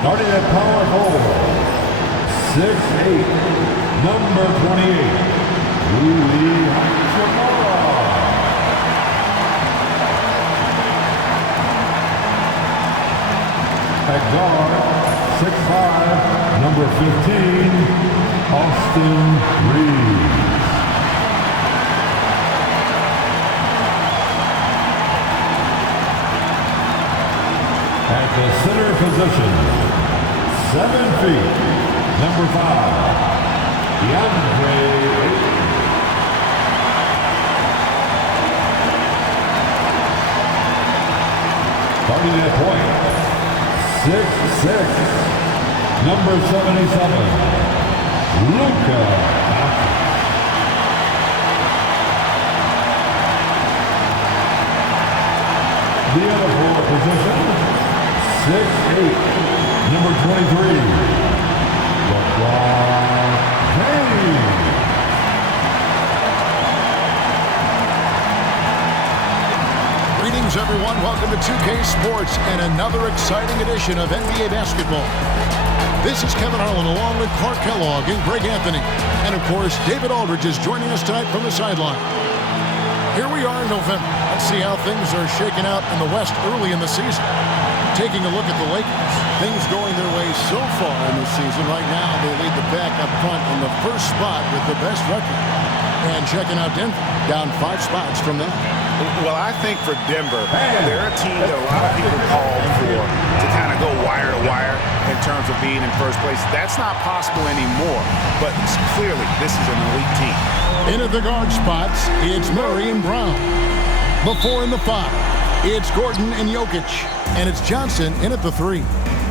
Starting at power forward, 6'8", number 28, at guard, 6'5", number 15, Austin Reeves. At the center position, 7 feet, number 5, Deandre Ayton. Starting at point, 6'6", number 77, Luka. The other forward position, 6'8", number 23, LeBron James. Greetings, everyone. Welcome to 2K Sports and another exciting edition of NBA basketball. This is Kevin Harlan along with Clark Kellogg and Greg Anthony. And, of course, David Aldridge is joining us tonight from the sideline. Here we are in November. Let's see how things are shaking out in the West early in the season. Taking a look at the Lakers, things going their way so far in the season. Right now, they lead the pack up front in the first spot with the best record. And checking out Denver, down 5 spots from them. Well, I think for Denver, they're a team that a lot of people call for to kind of go wire to wire in terms of being in first place. That's not possible anymore, but clearly this is an elite team. In at the guard spots, it's Murray and Brown. Before in the 5, it's Gordon and Jokic. And it's Johnson in at the 3.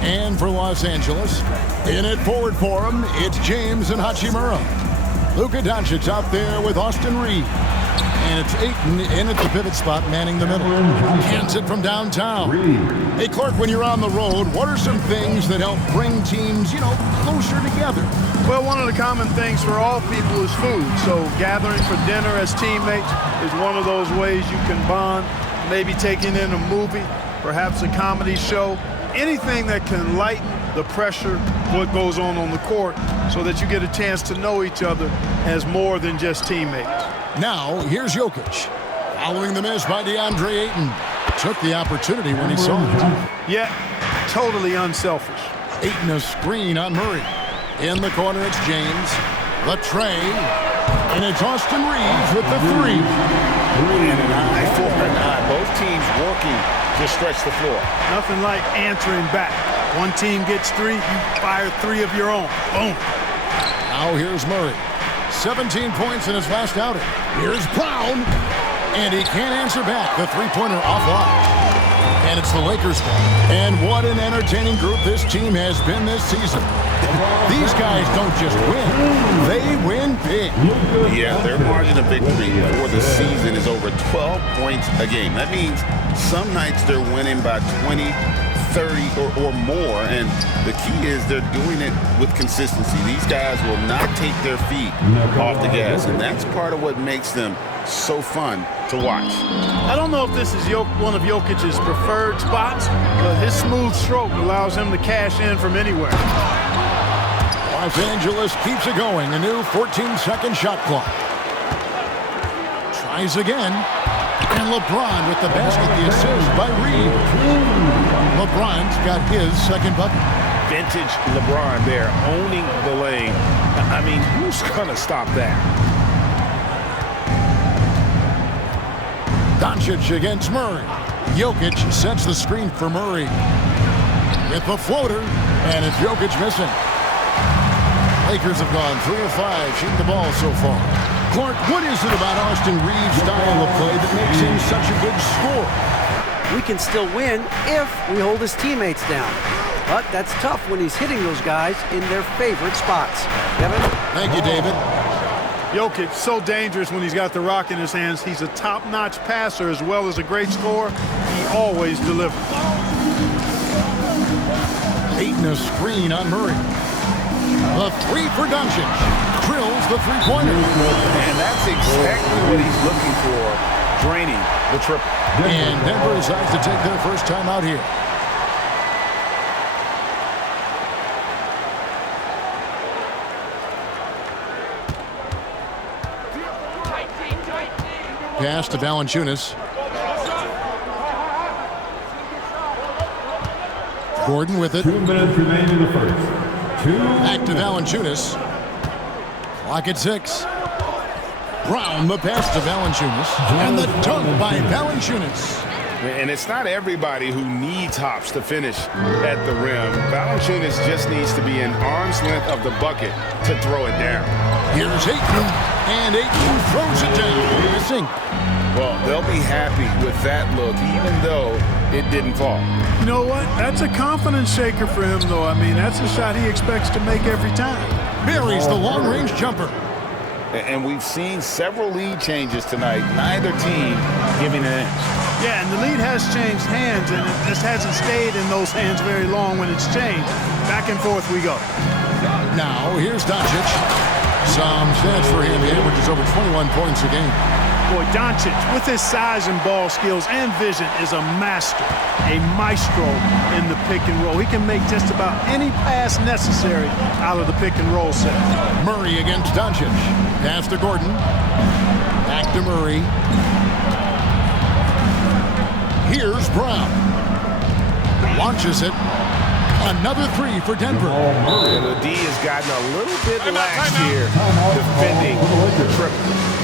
And for Los Angeles, in at forward for him, it's James and Hachimura. Luka Doncic out there with Austin Reeves. And it's Ayton in at the pivot spot, manning the middle. Hands it from downtown. Hey, Clark, when you're on the road, what are some things that help bring teams, closer together? Well, one of the common things for all people is food. So gathering for dinner as teammates is one of those ways you can bond. Maybe taking in a movie, perhaps a comedy show, anything that can lighten the pressure, what goes on the court, so that you get a chance to know each other as more than just teammates. Now, here's Jokic. Following the miss by Deandre Ayton. Took the opportunity when he saw it. Yeah, totally unselfish. Ayton a screen on Murray. In the corner, it's James. The tray. And it's Austin Reeves with the 3. And an eye for an eye. Both teams working to stretch the floor. Nothing like answering back. One team gets 3, you fire 3 of your own. Boom. Now here's Murray. 17 points in his last outing. Here's Brown. And he can't answer back. The three-pointer offline. And it's the Lakers. And what an entertaining group this team has been this season. These guys don't just win. They win big. Yeah, their margin of victory for the season is over 12 points a game. That means some nights they're winning by 20, 30 or more, and the key is they're doing it with consistency. These guys will not take their feet off the gas, and that's part of what makes them so fun to watch. I don't know if this is one of Jokic's preferred spots, but his smooth stroke allows him to cash in from anywhere. Los Angeles keeps it going. A new 14-second shot clock. Tries again. And LeBron with the basket, the assist by Reed. LeBron's got his second bucket. Vintage LeBron there, owning the lane. I mean, who's going to stop that? Doncic against Murray. Jokic sets the screen for Murray. With the floater, and it's Jokic missing. Lakers have gone 3 of 5 shooting the ball so far. Clark, what is it about Austin Reeves' style of play that makes him such a good scorer? We can still win if we hold his teammates down. But that's tough when he's hitting those guys in their favorite spots. Kevin? Thank you, David. Jokic, so dangerous when he's got the rock in his hands. He's a top-notch passer as well as a great scorer. He always delivers. Ayton a screen on Murray. The 3 for Doncic. Drills the three-pointer. And that's exactly what he's looking for, draining the triple. And Denver decides to take their first time out here. pass to Valanciunas. Gordon with it. 2 minutes remain in the first. Back to Valanciunas. Clock at 6. Brown, the pass to Valanciunas. And the dunk by Valanciunas. And it's not everybody who needs hops to finish at the rim. Valanciunas just needs to be an arm's length of the bucket to throw it down. Here's Ayton, and Ayton throws it down. Missing. Well, they'll be happy with that look, even though it didn't fall. You know what? That's a confidence shaker for him, though. I mean, that's a shot he expects to make every time. Buries the long-range jumper. And we've seen several lead changes tonight, neither team giving an inch. Yeah, and the lead has changed hands, and it just hasn't stayed in those hands very long when it's changed. Back and forth we go. Now, here's Doncic. Some stats for him. He averages over 21 points a game. Boy, Doncic, with his size and ball skills and vision, is a master, a maestro in the pick and roll. He can make just about any pass necessary out of the pick and roll set. Murray against Doncic. Pass to Gordon. Back to Murray. Here's Brown. Launches it. Another 3 for Denver. The D has gotten a little bit lax here defending the triple.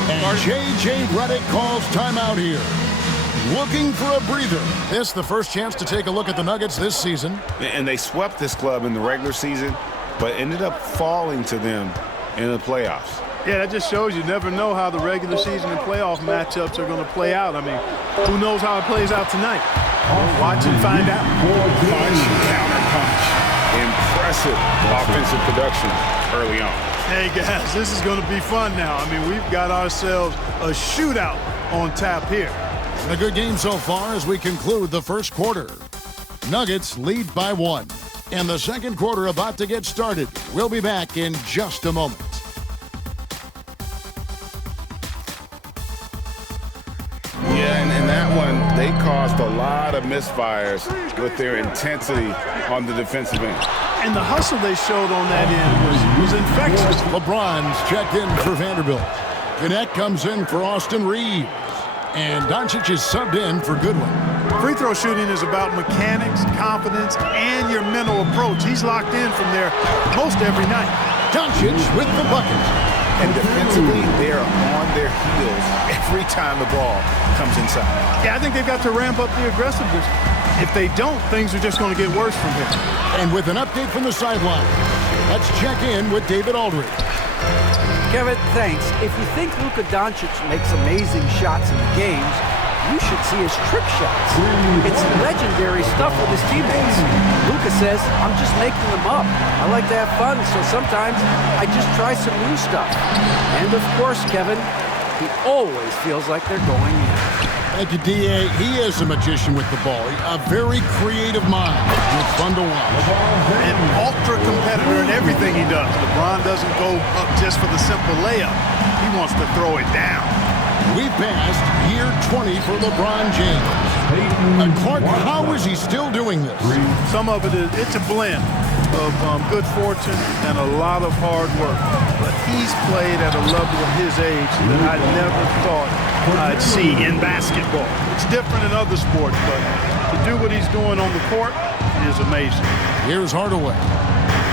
And J.J. Redick calls timeout here. Looking for a breather. This the first chance to take a look at the Nuggets this season. And they swept this club in the regular season, but ended up falling to them in the playoffs. Yeah, that just shows you never know how the regular season and playoff matchups are going to play out. I mean, who knows how it plays out tonight? We'll watch and find out. Punch, counter punch. Impressive offensive production early on. Hey, guys, this is going to be fun now. I mean, we've got ourselves a shootout on tap here. A good game so far as we conclude the first quarter. Nuggets lead by 1. And the second quarter about to get started. We'll be back in just a moment. Yeah, and in that one, they caused a lot of misfires with their intensity on the defensive end. And the hustle they showed on that end was infectious. LeBron's checked in for Vanderbilt. Gannett comes in for Austin Reeves. And Doncic is subbed in for Goodwin. Free throw shooting is about mechanics, confidence, and your mental approach. He's locked in from there most every night. Doncic with the bucket. And defensively, they're on their heels every time the ball comes inside. Yeah, I think they've got to ramp up the aggressiveness. If they don't, things are just going to get worse from here. And with an update from the sideline, let's check in with David Aldridge. Kevin, thanks. If you think Luka Doncic makes amazing shots in the games, you should see his trick shots. It's legendary stuff with his teammates. Luka says, I'm just making them up. I like to have fun, so sometimes I just try some new stuff. And of course, Kevin, he always feels like they're going in. Thank you, D.A. He is a magician with the ball. A very creative mind. It's fun to watch. An ultra competitor in everything he does. LeBron doesn't go up just for the simple layup. He wants to throw it down. We've passed year 20 for LeBron James. Clark, how is he still doing this? Some of it is, it's a blend of good fortune and a lot of hard work. But he's played at a level of his age that I never thought I'd see in basketball. It's different in other sports, but to do what he's doing on the court is amazing. Here's Hardaway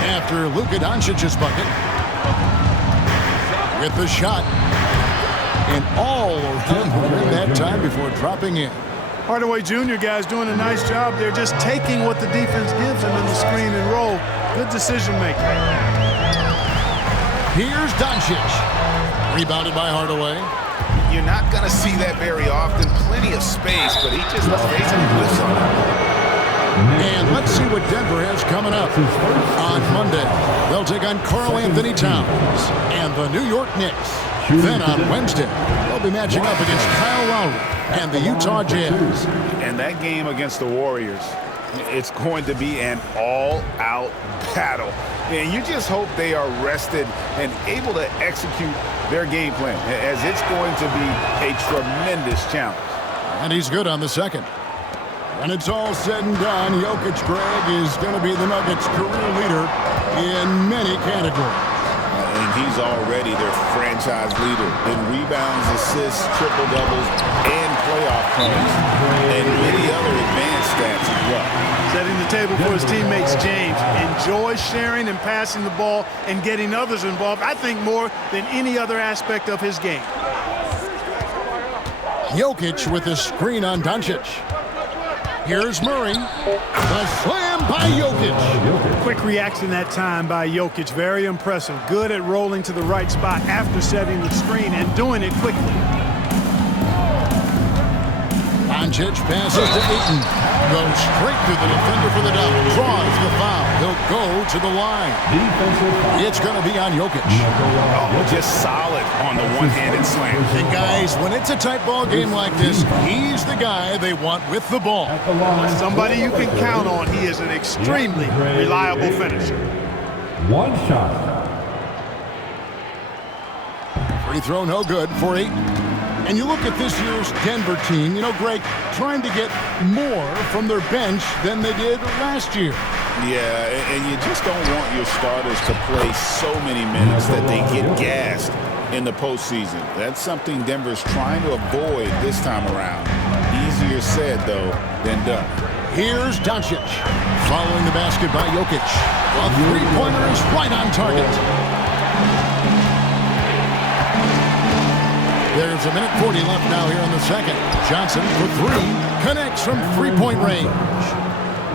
after Luka Doncic's bucket with the shot. And all around the rim that time before dropping in. Hardaway Jr. guys doing a nice job. They're just taking what the defense gives them in the screen and roll. Good decision making. Here's Doncic. Rebounded by Hardaway. You're not going to see that very often. Plenty of space, but he just basically whiffs on it. And let's see what Denver has coming up. On Monday, they'll take on Karl Anthony Towns and the New York Knicks. Then on Wednesday, they'll be matching up against Kyle Lowry and the Utah Jazz. And that game against the Warriors, it's going to be an all-out battle. And you just hope they are rested and able to execute their game plan, as it's going to be a tremendous challenge. And he's good on the second. When it's all said and done, Jokic, Greg, is going to be the Nuggets' career leader in many categories. And he's already their franchise leader in rebounds, assists, triple-doubles, and playoff points, and many other advanced stats as well. Setting the table for his teammates, James enjoys sharing and passing the ball and getting others involved, I think, more than any other aspect of his game. Jokic with a screen on Doncic. Here's Murray. The slam by Jokic. Quick reaction that time by Jokic. Very impressive. Good at rolling to the right spot after setting the screen and doing it quickly. Doncic passes to Ayton. Goes straight to the defender for the dunk. Draws the foul. He'll go to the line. It's going to be on Jokic. Oh, just solid on the one-handed slam. And guys, when it's a tight ball game like this, he's the guy they want with the ball. Somebody you can count on. He is an extremely reliable finisher. One shot. Free throw no good for Ayton. And you look at this year's Denver team, you know, Greg, trying to get more from their bench than they did last year. Yeah, and you just don't want your starters to play so many minutes that they get gassed in the postseason. That's something Denver's trying to avoid this time around. Easier said, though, than done. Here's Doncic, following the basket by Jokic. A three-pointer is right on target. There's a minute 40 left now here in the second. Johnson for three. Connects from three-point range.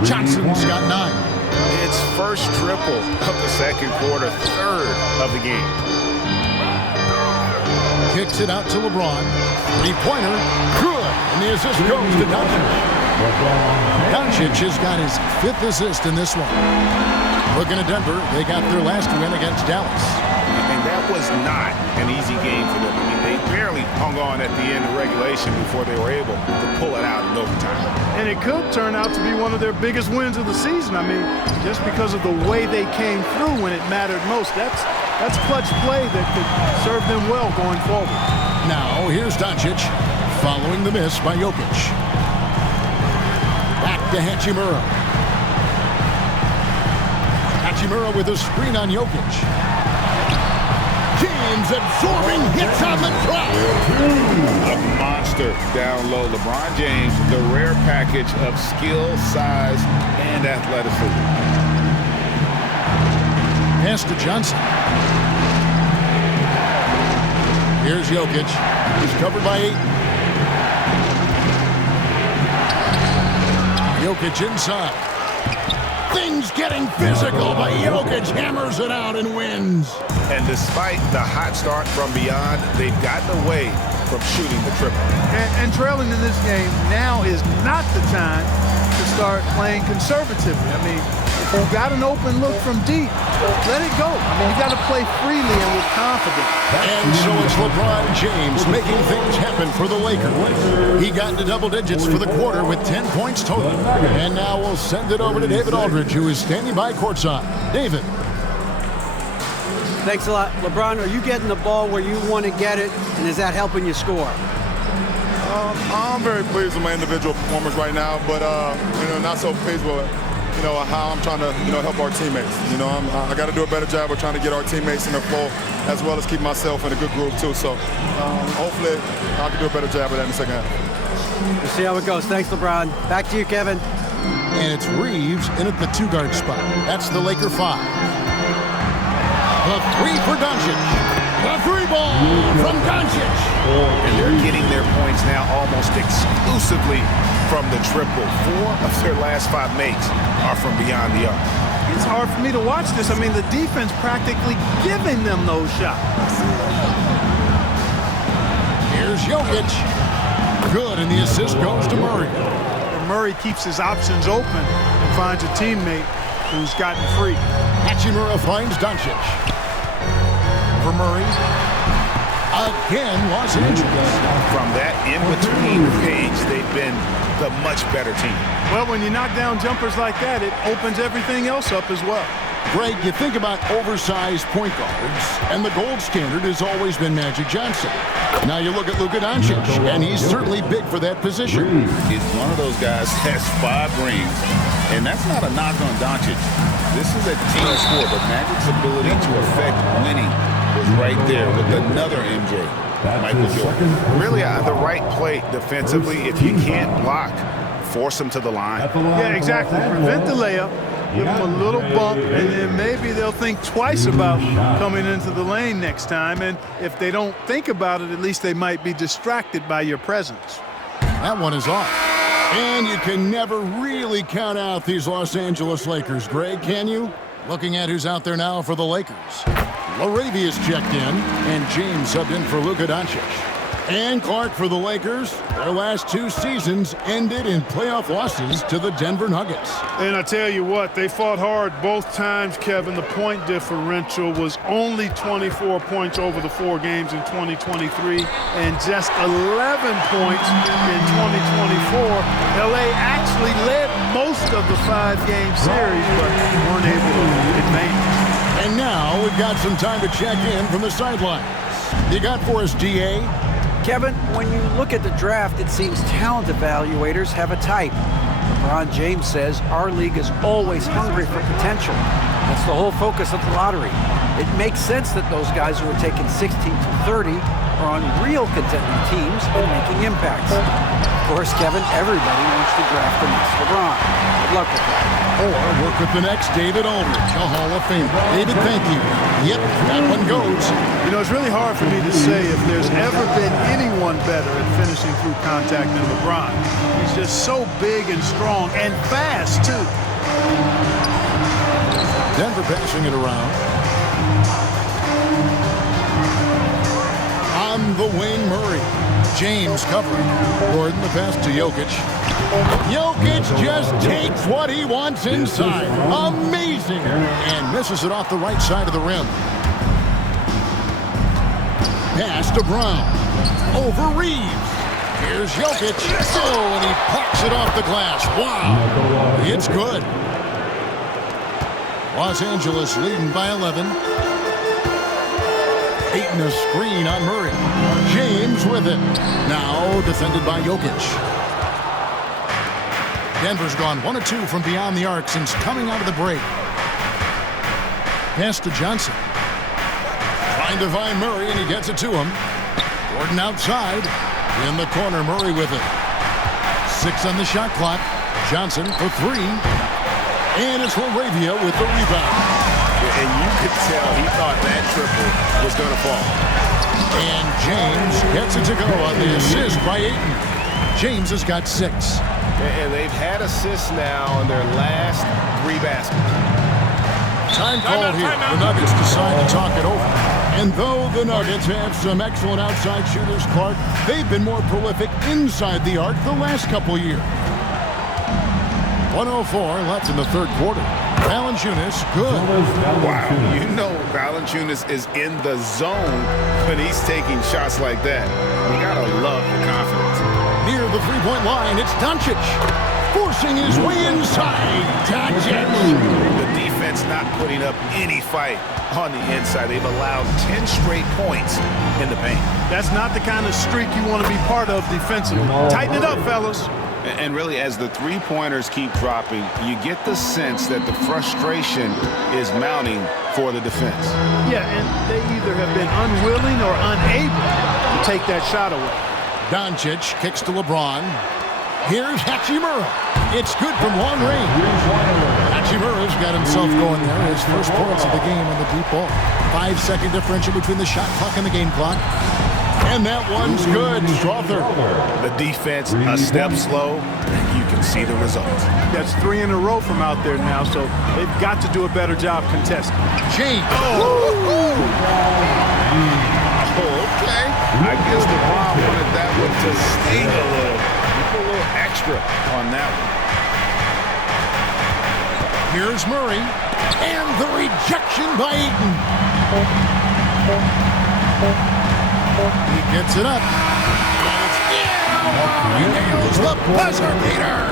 Johnson's got 9. It's first triple of the second quarter, third of the game. Kicks it out to LeBron. Three-pointer. Good. And the assist goes to Doncic. Doncic has got his 5th assist in this one. Looking at Denver, they got their last win against Dallas. And that was not an easy game for them. I mean, they barely hung on at the end of regulation before they were able to pull it out in overtime. And it could turn out to be one of their biggest wins of the season. I mean, just because of the way they came through when it mattered most. That's clutch play that could serve them well going forward. Now, here's Doncic, following the miss by Jokic. Back to Hachimura. Hachimura with a screen on Jokic. James absorbing hits on the drop. A monster down low. LeBron James, the rare package of skill, size, and athleticism. Pass to Johnson. Here's Jokic. He's covered by 8. Jokic inside. Things getting physical, but Jokic hammers it out and wins. And despite the hot start from beyond, they've gotten away from shooting the triple. And trailing in this game, now is not the time to start playing conservatively. I mean, if you've got an open look from deep, let it go. I mean, you got to play freely and with confidence. And so it's LeBron James making things happen for the Lakers. He got into double digits for the quarter with 10 points total. And now we'll send it over to David Aldridge, who is standing by courtside. David. Thanks a lot. LeBron, are you getting the ball where you want to get it, and is that helping you score? I'm very pleased with my individual performance right now, but not so pleased with how I'm trying to help our teammates. I got to do a better job of trying to get our teammates in the flow, as well as keep myself in a good group too. So hopefully I can do a better job of that in the second half. We'll see how it goes. Thanks, LeBron. Back to you, Kevin. And it's Reeves in at the 2-guard spot. That's the Laker 5. The 3 for Doncic. The 3 ball from Doncic. And they're getting their points now almost exclusively from the triple. 4 of their last 5 makes are from beyond the arc. It's hard for me to watch this. I mean, the defense practically giving them those shots. Here's Jokic. Good, and the assist goes to Murray. Murray keeps his options open and finds a teammate who's gotten free. Hachimura finds Doncic. For Murray. Again, Los Angeles. From that in-between page, they've been the much better team. Well, when you knock down jumpers like that, it opens everything else up as well. Greg, you think about oversized point guards, and the gold standard has always been Magic Johnson. Now you look at Luka Doncic, and he's certainly big for that position. He's one of those guys that has 5 rings, and that's not a knock on Doncic. This is a team sport, but Magic's ability to affect winning was right there with another MJ, Michael Jordan. Really, the right play defensively. If you can't block, force him to the line. Yeah, exactly. Prevent the layup, give them a little bump, and then maybe they'll think twice about coming into the lane next time. And if they don't think about it, at least they might be distracted by your presence. That one is off. And you can never really count out these Los Angeles Lakers, Greg, can you? Looking at who's out there now for the Lakers. Laravia's checked in, and James subbed in for Luka Doncic. And Clark for the Lakers. Their last 2 seasons ended in playoff losses to the Denver Nuggets. And I tell you what, they fought hard both times, Kevin. The point differential was only 24 points over the 4 games in 2023 and just 11 points in 2024. LA actually led most of the 5-game series, but weren't able to advance. And now we've got some time to check in from the sidelines. You got for us, DA? Kevin, when you look at the draft, it seems talent evaluators have a type. LeBron James says our league is always hungry for potential. That's the whole focus of the lottery. It makes sense that those guys who are taken 16 to 30 are on real contending teams and making impacts. Of course, Kevin, everybody wants to draft the next LeBron. Good luck with that. Or work with the next David Aldridge, a Hall of Famer. David, thank you. Yep, that one goes. You know, it's really hard for me to say if there's ever been anyone better at finishing through contact than LeBron. He's just so big and strong and fast, too. Denver passing it around. On the wing, Murray. James covering. Gordon, the pass to Jokic. Jokic just takes what he wants inside. Amazing. And misses it off the right side of the rim. Pass to Brown. Over Reeves. Here's Jokic. Oh, and he parks it off the glass. Wow. It's good. Los Angeles leading by 11. Ayton a screen on Murray. James with it. Now defended by Jokic. Denver's gone 1 of 2 from beyond the arc since coming out of the break. Pass to Johnson. Trying to find Murray, and he gets it to him. Gordon outside. In the corner, Murray with it. 6 on the shot clock. Johnson for 3. And it's Laravia with the rebound. And you could tell he thought that triple was going to fall. And James gets it to go on the assist by Ayton. James has got 6. And they've had assists now in their last 3 baskets. Time called here. The Nuggets decide to talk it over. And though the Nuggets have some excellent outside shooters, Clark, they've been more prolific inside the arc the last couple years. 1:04 left in the 3rd quarter. Valanciunas, good. Wow, you know Valanciunas is in the zone when he's taking shots like that. You gotta love the confidence. Near the 3-point line, it's Doncic. Forcing his way inside. Doncic. The defense not putting up any fight on the inside. They've allowed 10 straight points in the paint. That's not the kind of streak you want to be part of defensively. Tighten it up, fellas. And really, as the 3-pointers keep dropping, you get the sense that the frustration is mounting for the defense. Yeah, and they either have been unwilling or unable to take that shot away. Doncic kicks to LeBron. Here's Hachimura. It's good from long range. Hachimura's got himself going there. His first points of the game on the deep ball. 5-second differential between the shot clock and the game clock. And that one's good. Strother. The defense a step slow. You can see the results. That's 3 in a row from out there now, so they've got to do a better job contesting. James. Okay. I guess LeBron wanted that one to sting a little. Put a little extra on that one. Here's Murray. And the rejection by Ayton. He gets it up. He nails the buzzer beater.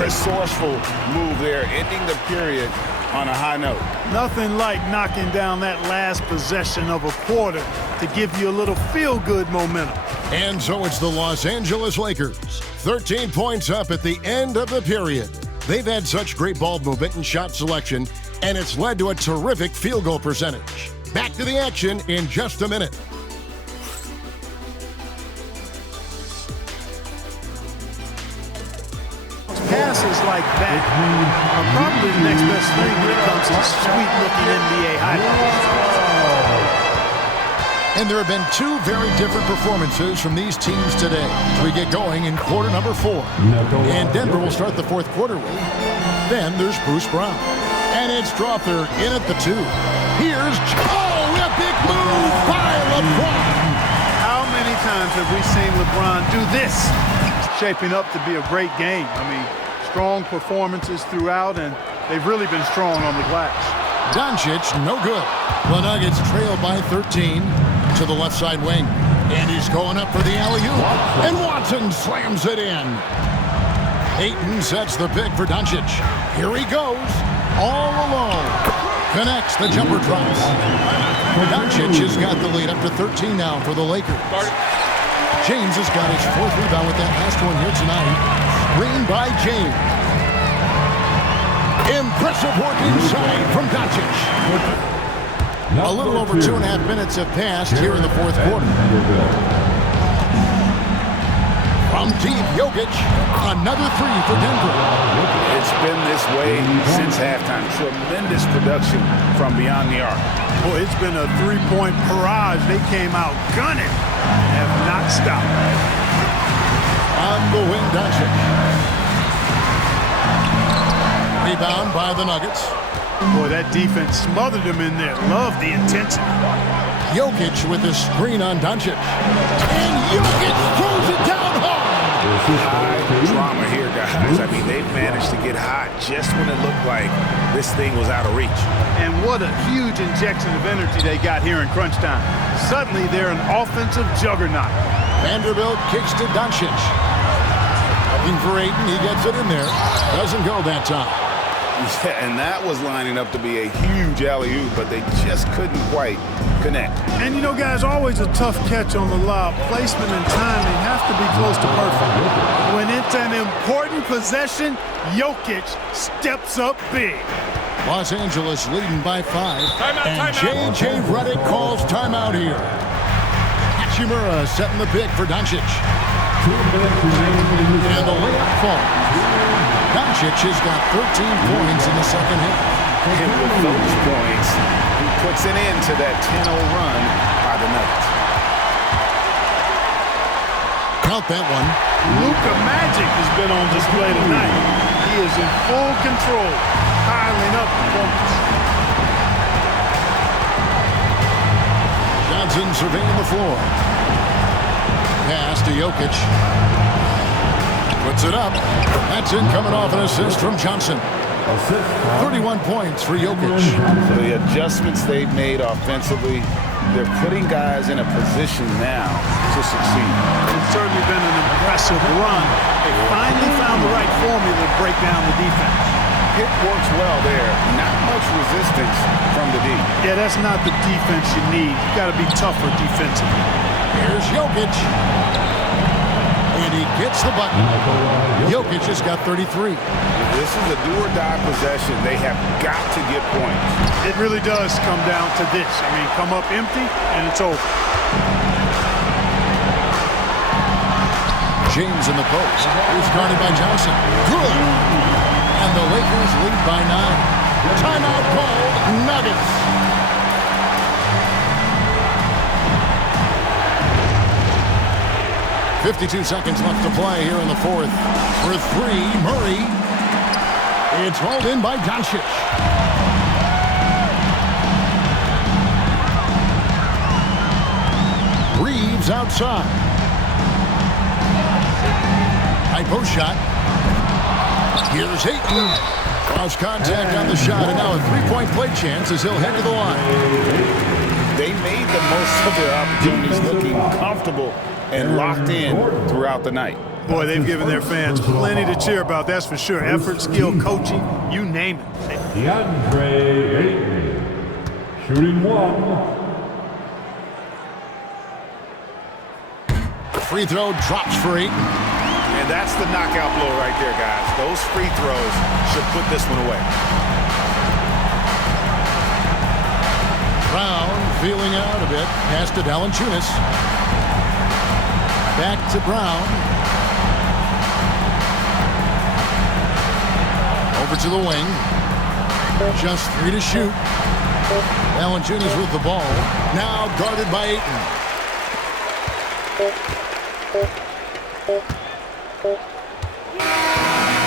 Resourceful move there, ending the period on a high note. Nothing like knocking down that last possession of a quarter to give you a little feel-good momentum. And so it's the Los Angeles Lakers. 13 points up at the end of the period. They've had such great ball movement and shot selection, and it's led to a terrific field goal percentage. Back to the action in just a minute. Passes like that are probably the next best thing when it comes to sweet-looking NBA highlights. And there have been two very different performances from these teams today as we get going in quarter number 4. And Denver will start the fourth quarter with. Then there's Bruce Brown. And it's Strother in at the 2. Here's, a big move by LeBron. How many times have we seen LeBron do this? It's shaping up to be a great game. I mean, strong performances throughout, and they've really been strong on the glass. Doncic, no good. The Nuggets trail by 13 to the left side wing. And he's going up for the alley-oop. And Watson slams it in. Ayton sets the pick for Doncic. Here he goes, all alone. Connects, the jumper drops. Doncic has got the lead up to 13 now for the Lakers. James has got his 4th rebound with that last one here tonight. Screen by James. Impressive work inside from Doncic. A little over 2.5 minutes have passed here in the fourth quarter. From deep, Jokic, another 3 for Denver. It's been this way since halftime. Tremendous production from beyond the arc. Boy, it's been a 3-point barrage. They came out gunning and have not stopped. On the wing, Doncic. Rebound by the Nuggets. Boy, that defense smothered him in there. Love the intensity. Jokic with the screen on Doncic. And Jokic throws it down hard. High drama here, guys. I mean, they've managed to get hot just when it looked like this thing was out of reach. And what a huge injection of energy they got here in crunch time. Suddenly, they're an offensive juggernaut. Vanderbilt kicks to Doncic. Looking for Ayton. He gets it in there. Doesn't go that time. Yeah, and that was lining up to be a huge alley-oop, but they just couldn't quite connect. And you know, guys, always a tough catch on the lob. Placement and timing have to be close to perfect. When it's an important possession, Jokic steps up big. Los Angeles leading by 5. And J.J. Redick calls timeout here. Hachimura setting the pick for Doncic. And the layup falls. Doncic has got 13 points in the second half. And with those points, he puts an end to that 10-0 run by the Nuggets. Count that one. Luka Magic has been on display tonight. He is in full control, piling up the points. Johnson surveying the floor. Pass to Jokic. Puts it up. That's in, coming off an assist from Johnson. 31 points for Jokic. So the adjustments they've made offensively, they're putting guys in a position now to succeed. It's certainly been an impressive run. They finally found the right formula to break down the defense. It works well there. Not much resistance from the D. Yeah, that's not the defense you need. You got to be tougher defensively. Here's Jokic. And he gets the button. Jokic has got 33. This is a do-or-die possession. They have got to get points. It really does come down to this. I mean, come up empty, and it's over. James in the post. He's guarded by Johnson. Good. And the Lakers lead by 9. Timeout called. Nuggets. .52 seconds left to play here in the fourth. For 3, Murray. It's rolled in by Doncic. Reeves outside. High post shot. Here's Ayton. Cross contact on the shot, and now a 3-point play chance as he'll head to the line. They made the most of their opportunities, looking comfortable and locked in throughout the night. Boy, they've given their fans plenty to cheer about, that's for sure. Effort, skill, coaching, you name it. Deandre Ayton, shooting 1. Free throw drops for Ayton. And that's the knockout blow right there, guys. Those free throws should put this one away. Brown feeling out a bit. Pass to Valanciunas. Back to Brown. Over to the wing. Just 3 to shoot. Valanciunas with the ball. Now guarded by Ayton.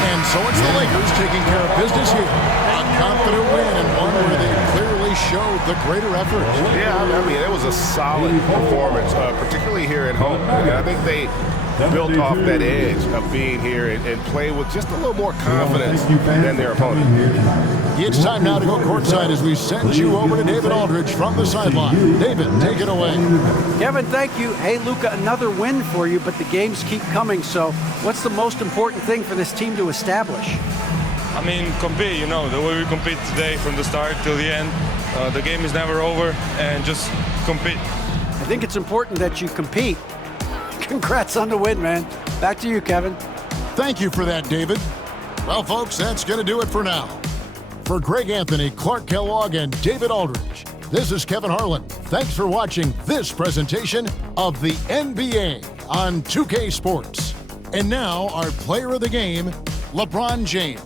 And so it's the Lakers taking care of business here. A confident win and one where they clearly showed the greater effort. Yeah, I mean, it was a solid performance, particularly here at home. And I think they built off that edge of being here and play with just a little more confidence than their opponent. It's time now to go courtside as we send you over to David Aldridge from the sideline. David, take it away. Kevin, thank you. Hey, Luka, another win for you, but the games keep coming. So what's the most important thing for this team to establish? I mean, compete, you know, the way we compete today from the start till the end. The game is never over, and just compete. I think it's important that you compete. Congrats on the win, man. Back to you, Kevin. Thank you for that, David. Well, folks, that's going to do it for now. For Greg Anthony, Clark Kellogg, and David Aldridge, this is Kevin Harlan. Thanks for watching this presentation of the NBA on 2K Sports. And now, our player of the game, LeBron James.